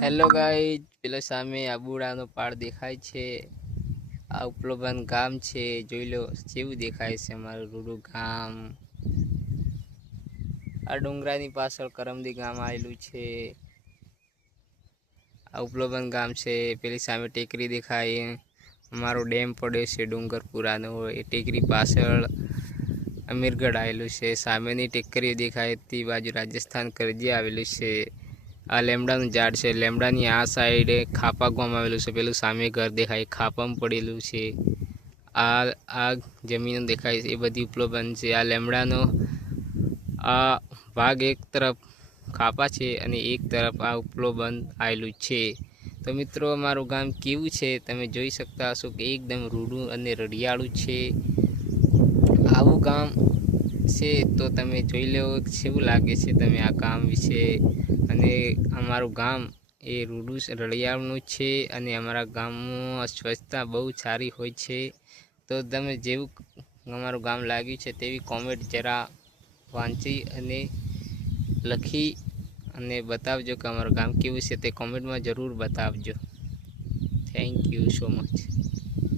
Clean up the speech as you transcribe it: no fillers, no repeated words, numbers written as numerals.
Hello guys, પેલો સામે આબુડાનો પાડ દેખાય છે. આ ઉપલોબન ગામ છે. જોઈ લો કેવું દેખાય છે અમારું રૂડું ગામ. આ ડુંગરાની પાછળ કરમદી ગામ આવેલું છે. આ ઉપલોબન ગામ છે. પેલી સામે ટેકરી દેખાય. અમારો ડેમ પડ્યો છે ડુંગરપુરાનો. એ ટેકરી પાછળ અમીરગઢ આવેલું છે. સામેની ટેકરી દેખાય તે બાજુ રાજસ્થાન કરજી આવેલું છે. આ લેમડાનું ઝાડ છે. લેમડાની આ સાઈડ ખાપા ગામ આવેલું છે. પેલું સામે ઘર દેખાય, ખાપામાં પડેલું છે. આ જમીન દેખાય છે એ બધી ઉપલોબન છે. આ લેમડાનો આ ભાગ એક તરફ ખાપા છે અને એક તરફ આ ઉપલોબન આવેલું છે. તો મિત્રો, અમારું ગામ કેવું છે તમે જોઈ શકતા હશો કે એકદમ રૂડું અને રળિયાળું છે. આવું ગામ છે તો તમે જોઈ લો કેવું લાગે છે તમે આ ગામ વિશે. અને અમારું ગામ એ રૂડું રળિયાળનું છે અને અમારા ગામમાં સ્વચ્છતા બહુ સારી હોય છે. તો તમે જેવું અમારું ગામ લાગ્યું છે તેવી કોમેન્ટ જરા વાંચી અને લખી અને બતાવજો કે અમારું ગામ કેવું છે તે કોમેન્ટમાં જરૂર બતાવજો. Thank you so much.